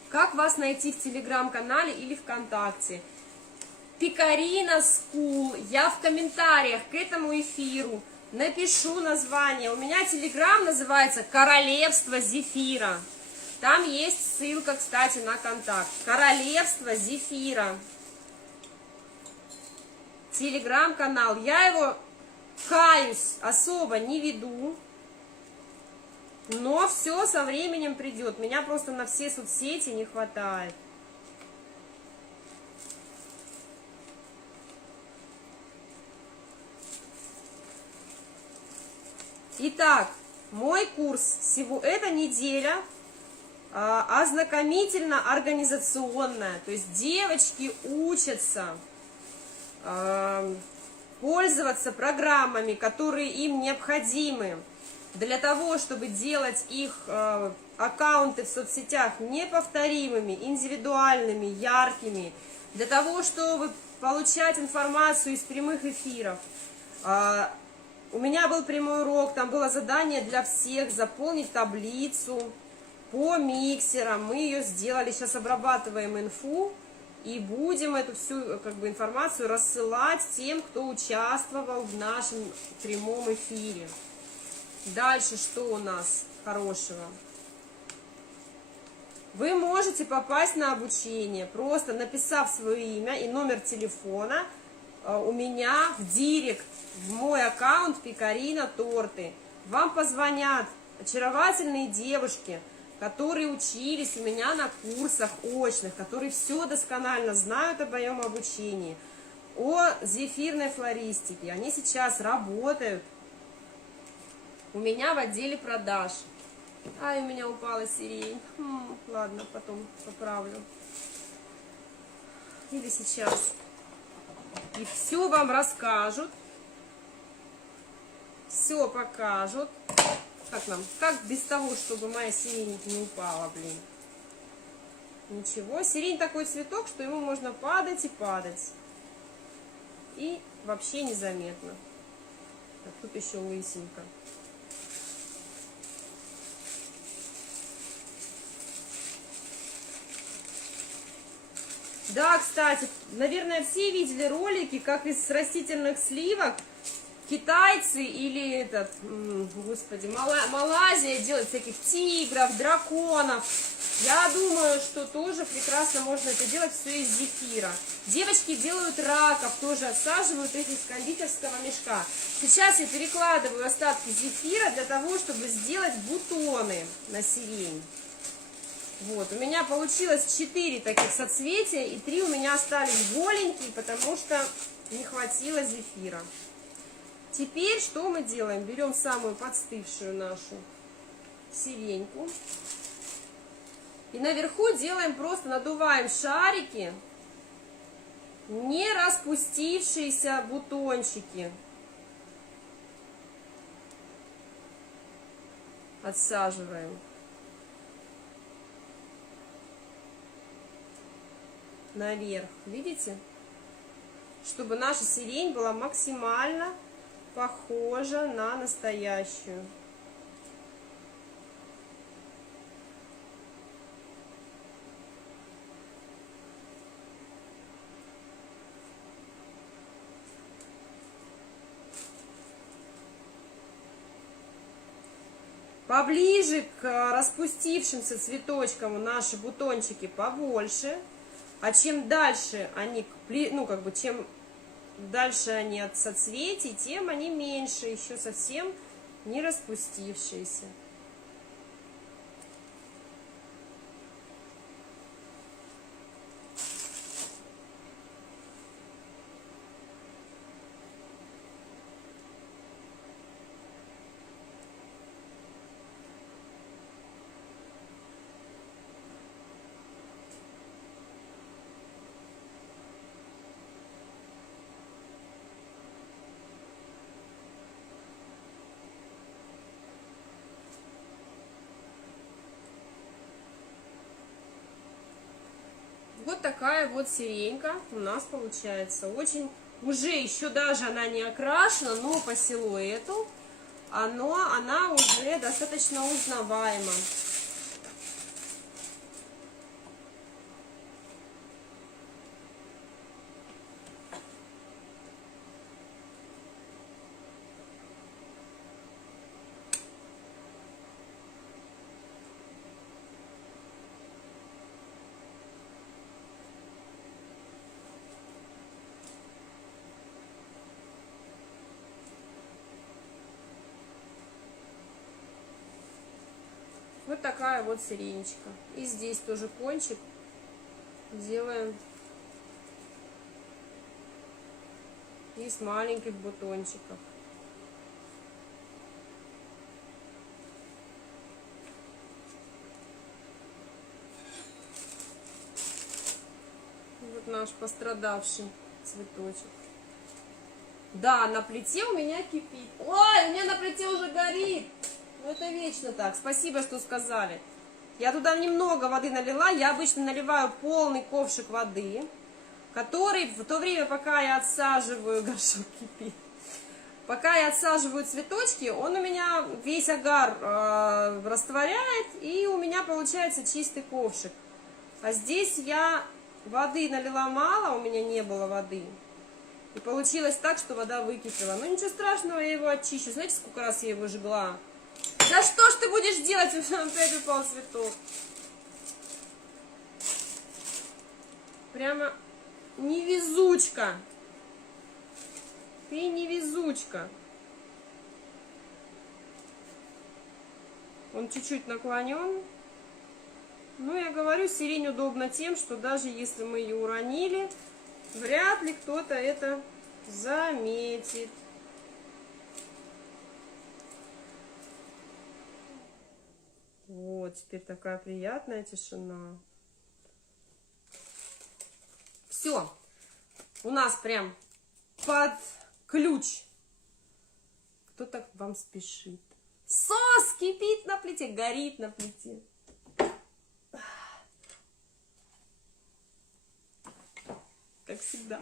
Как вас найти в телеграм-канале или ВКонтакте? Пикарина Скул. Я в комментариях к этому эфиру напишу название. У меня телеграм называется «Королевство зефира». Там есть ссылка, кстати, на контакт. «Королевство зефира». Телеграм-канал. Я его, каюсь, особо не веду. Но все со временем придет. Меня просто на все соцсети не хватает. Итак, мой курс эта неделя ознакомительно-организационная. То есть девочки учатся пользоваться программами, которые им необходимы для того, чтобы делать их аккаунты в соцсетях неповторимыми, индивидуальными, яркими, для того, чтобы получать информацию из прямых эфиров. У меня был прямой урок, там было задание для всех заполнить таблицу по миксерам. Мы ее сделали, сейчас обрабатываем инфу и будем эту всю информацию рассылать тем, кто участвовал в нашем прямом эфире. Дальше что у нас хорошего? Вы можете попасть на обучение, просто написав свое имя и номер телефона у меня в директ, в мой аккаунт Пекарина Торты. Вам позвонят очаровательные девушки, которые учились у меня на курсах очных, которые все досконально знают об моем обучении, о зефирной флористике. Они сейчас работают у меня в отделе продаж. Ай, у меня упала сирень. Ладно, потом поправлю. Или сейчас. И все вам расскажут. Все покажут. Как нам? Как без того, чтобы моя сирень не упала, блин. Ничего. Сирень такой цветок, что ему можно падать и падать. И вообще незаметно. Так, тут еще лысенько. Да, кстати, наверное, все видели ролики, как из растительных сливок китайцы или господи, Малайзия делает всяких тигров, драконов. Я думаю, что тоже прекрасно можно это делать все из зефира. Девочки делают раков, тоже отсаживают их из кондитерского мешка. Сейчас я перекладываю остатки зефира для того, чтобы сделать бутоны на сирень. Вот, у меня получилось 4 таких соцветия, и 3 у меня остались голенькие, потому что не хватило зефира. Теперь что мы делаем? Берем самую подстывшую нашу сиреньку. И наверху делаем просто, надуваем шарики, не распустившиеся бутончики. Отсаживаем. Наверх, видите? Чтобы наша сирень была максимально похожа на настоящую. Поближе к распустившимся цветочкам наши бутончики побольше. А чем дальше они, чем дальше они от соцветий, тем они меньше, еще совсем не распустившиеся. Вот такая вот сиренька у нас получается. Очень, уже еще даже она не окрашена, но по силуэту она уже достаточно узнаваема. Вот такая вот сиренечка. И здесь тоже кончик делаем из маленьких бутончиков. Вот наш пострадавший цветочек. Да, на плите у меня кипит. Ой, у меня на плите уже горит. это вечно так. Спасибо, что сказали. Я туда немного воды налила. Я обычно наливаю полный ковшик воды, который в то время, пока я отсаживаю, горшок кипит, пока я отсаживаю цветочки, он у меня весь агар растворяет, и у меня получается чистый ковшик. А здесь я воды налила мало, у меня не было воды. И получилось так, что вода выкипела. Ну ничего страшного, я его очищу. Знаете, сколько раз я его жгла? Да что ж ты будешь делать? У меня опять упал цветок. Прямо невезучка. Ты невезучка. Он чуть-чуть наклонен. Ну, я говорю, сирень удобна тем, что даже если мы ее уронили, вряд ли кто-то это заметит. Вот, теперь такая приятная тишина. Все. У нас прям под ключ. Кто так вам спешит? Сос кипит на плите, горит на плите. Как всегда.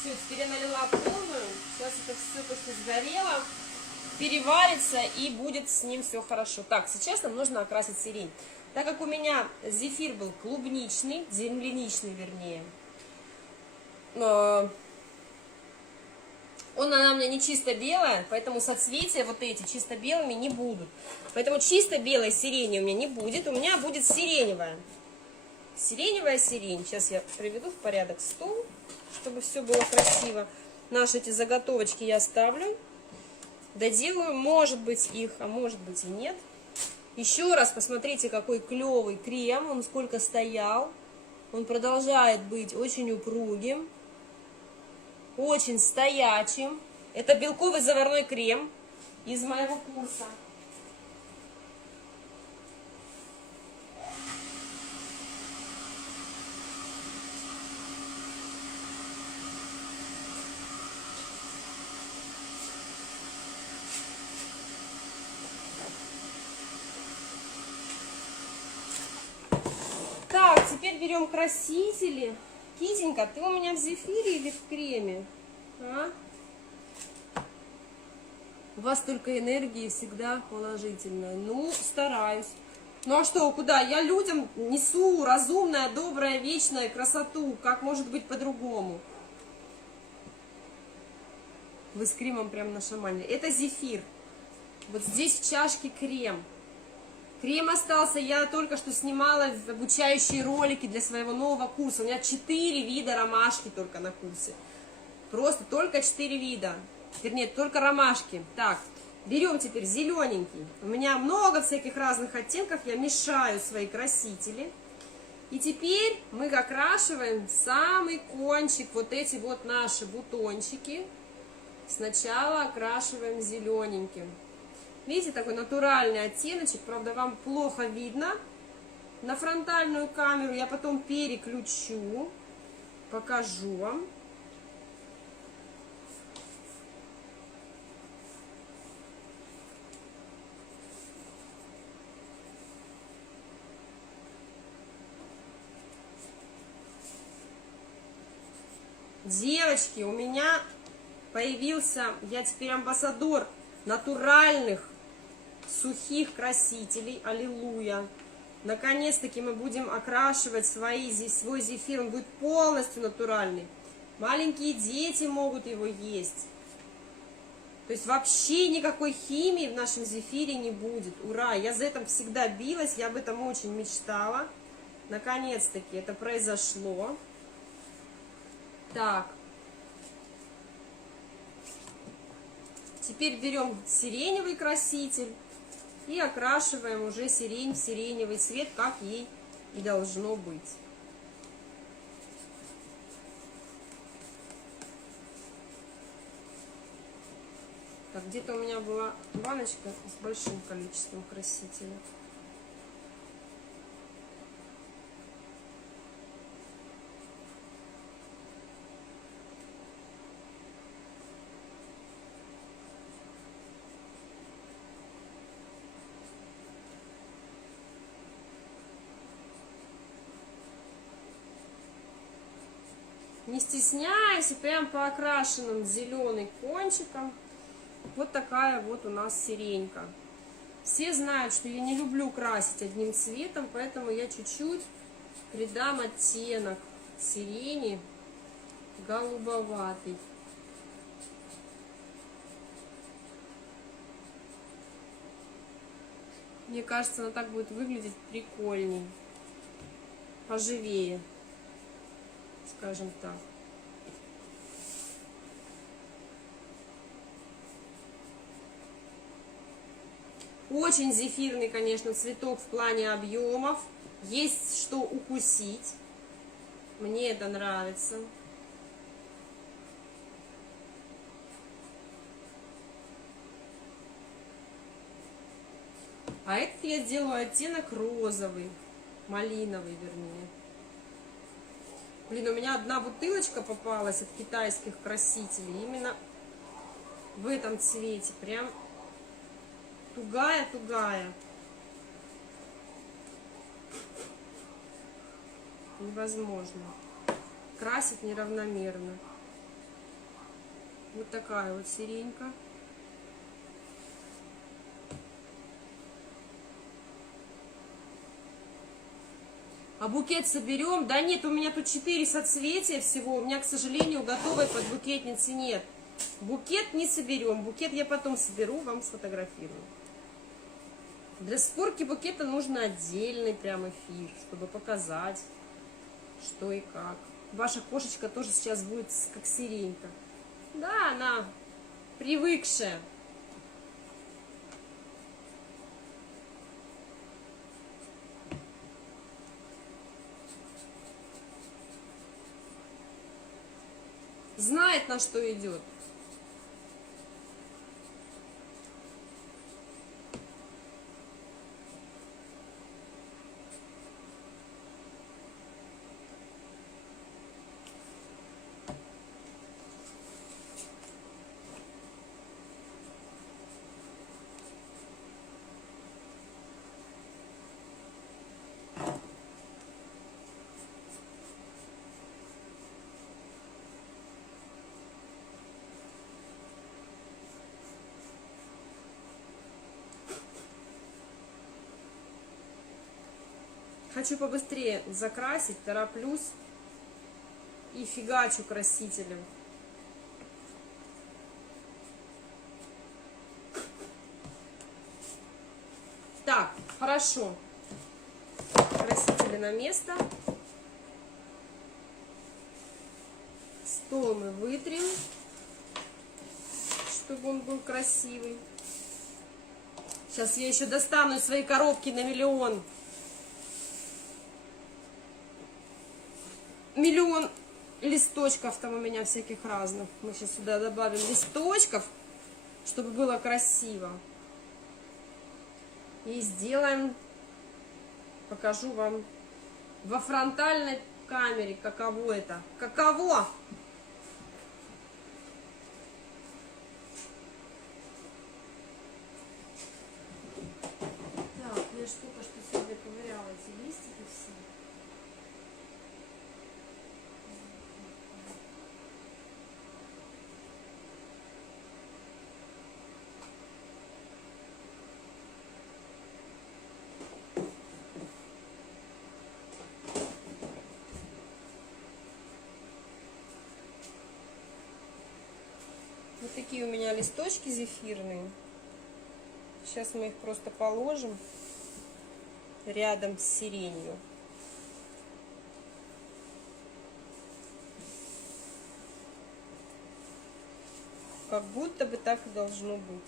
Все, теперь я налила полную. Сейчас это все после сгорело, переварится и будет с ним все хорошо. Так, сейчас нам нужно окрасить сирень. Так как у меня зефир был клубничный, земляничный вернее, она у меня не чисто белая, поэтому соцветия вот эти чисто белыми не будут. Поэтому чисто белой сирени у меня не будет, у меня будет сиреневая. Сиреневая сирень. Сейчас я приведу в порядок стол, чтобы все было красиво. Наши эти заготовочки я оставлю. Доделаю, может быть, их, а может быть и нет. Еще раз посмотрите, какой клевый крем. Он сколько стоял. Он продолжает быть очень упругим, очень стоячим. Это белковый заварной крем из моего курса. Так, теперь берем красители. Китенька, ты у меня в зефире или в креме? А? У вас только энергии всегда положительная. Ну, стараюсь. Ну а что, куда? Я людям несу разумное, доброе, вечное красоту. Как может быть по-другому? Вы с кремом прям нашаманили. Это зефир. Вот здесь в чашке крем. Крем остался, я только что снимала обучающие ролики для своего нового курса. У меня 4 вида ромашки только на курсе. Просто только 4 вида. Вернее, только ромашки. Так, берем теперь зелененький. У меня много всяких разных оттенков. Я мешаю свои красители. И теперь мы окрашиваем самый кончик, вот эти вот наши бутончики. Сначала окрашиваем зелененьким. Видите, такой натуральный оттеночек, правда, вам плохо видно на фронтальную камеру. Я потом переключу, покажу вам. Девочки, у меня появился, я теперь амбассадор натуральных сухих красителей. Аллилуйя. Наконец-таки мы будем окрашивать свой зефир. Он будет полностью натуральный. Маленькие дети могут его есть. То есть вообще никакой химии в нашем зефире не будет. Ура! Я за это всегда билась. Я об этом очень мечтала. Наконец-таки это произошло. Так. Теперь берем сиреневый краситель и окрашиваем уже сирень в сиреневый цвет, как ей и должно быть. Так, где-то у меня была баночка с большим количеством красителя. Не стесняясь, и прям по окрашенным зеленый кончиком. Вот такая вот у нас сиренька. Все знают, что я не люблю красить одним цветом, поэтому я чуть-чуть придам оттенок сирени голубоватый. Мне кажется, она так будет выглядеть прикольней, поживее, скажем так. Очень зефирный, конечно, цветок в плане объемов. Есть что укусить. Мне это нравится. А этот я сделаю оттенок розовый, малиновый, вернее. Блин, у меня одна бутылочка попалась от китайских красителей. Именно в этом цвете. Прям тугая-тугая. Невозможно. Красить неравномерно. Вот такая вот сиренька. А букет соберем? Да нет, у меня тут 4 соцветия всего. У меня, к сожалению, готовой подбукетницы нет. Букет не соберем. Букет я потом соберу, вам сфотографирую. Для сборки букета нужно отдельный прям эфир, чтобы показать, что и как. Ваша кошечка тоже сейчас будет как сиренька. Да, она привыкшая. Знает, на что идет. Хочу побыстрее закрасить, тороплюсь и фигачу красителем. Так, хорошо. Красители на место. Стол мы вытрем, чтобы он был красивый. Сейчас я еще достану из своей коробки на миллион листочков там у меня всяких разных. Мы сейчас сюда добавим листочков, чтобы было красиво. И сделаем, покажу вам во фронтальной камере, каково это. Каково? Так, я ж только что сегодня ковыряла эти листики все. Вот такие у меня листочки зефирные. Сейчас мы их просто положим рядом с сиренью. Как будто бы так и должно быть.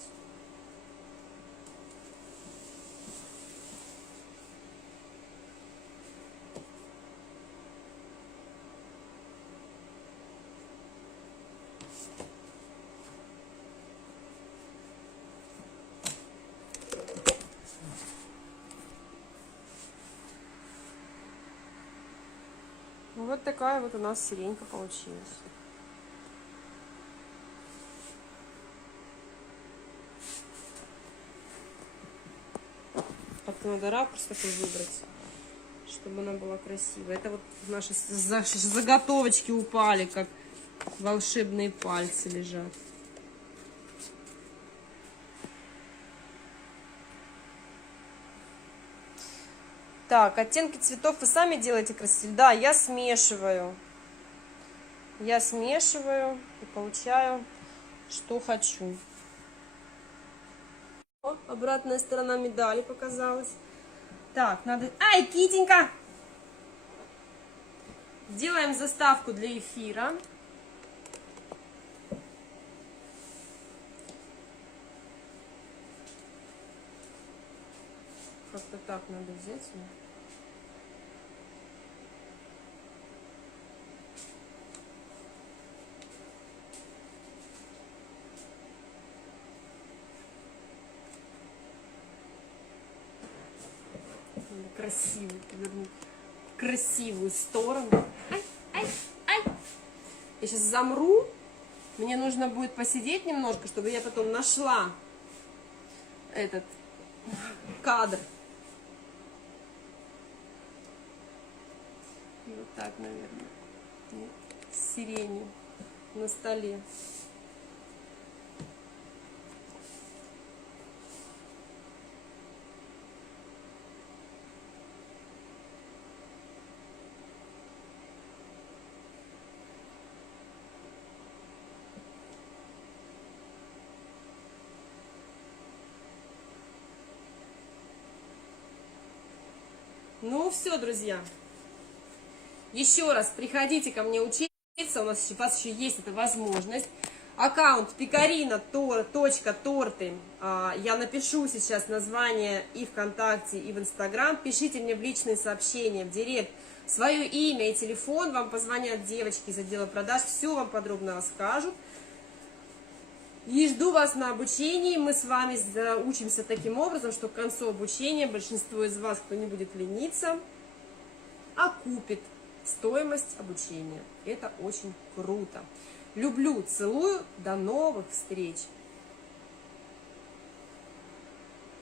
вот такая вот у нас сиренька получилась. Как-то надо ракурс такой выбрать, чтобы она была красивая. Это вот наши заготовочки упали, как волшебные пальцы лежат. Так, оттенки цветов вы сами делаете красиво? Да, я смешиваю. Я смешиваю и получаю, что хочу. О, обратная сторона медали показалась. Так, надо... Ай, китенька! Делаем заставку для эфира. Как-то так надо взять. Красивую повернуть. Красивую сторону. Ай, ай, ай. Я сейчас замру. Мне нужно будет посидеть немножко, чтобы я потом нашла этот кадр. Вот так, наверное. С сиренью на столе. Ну все, друзья. Еще раз приходите ко мне учиться. У вас еще есть эта возможность. Аккаунт pecorino.torты. Я напишу сейчас название и ВКонтакте, и в Инстаграм. Пишите мне в личные сообщения, в директ свое имя и телефон. Вам позвонят девочки из отдела продаж. Все вам подробно расскажут. И жду вас на обучении. Мы с вами учимся таким образом, что к концу обучения большинство из вас, кто не будет лениться, окупит стоимость обучения. Это очень круто. Люблю, целую. До новых встреч.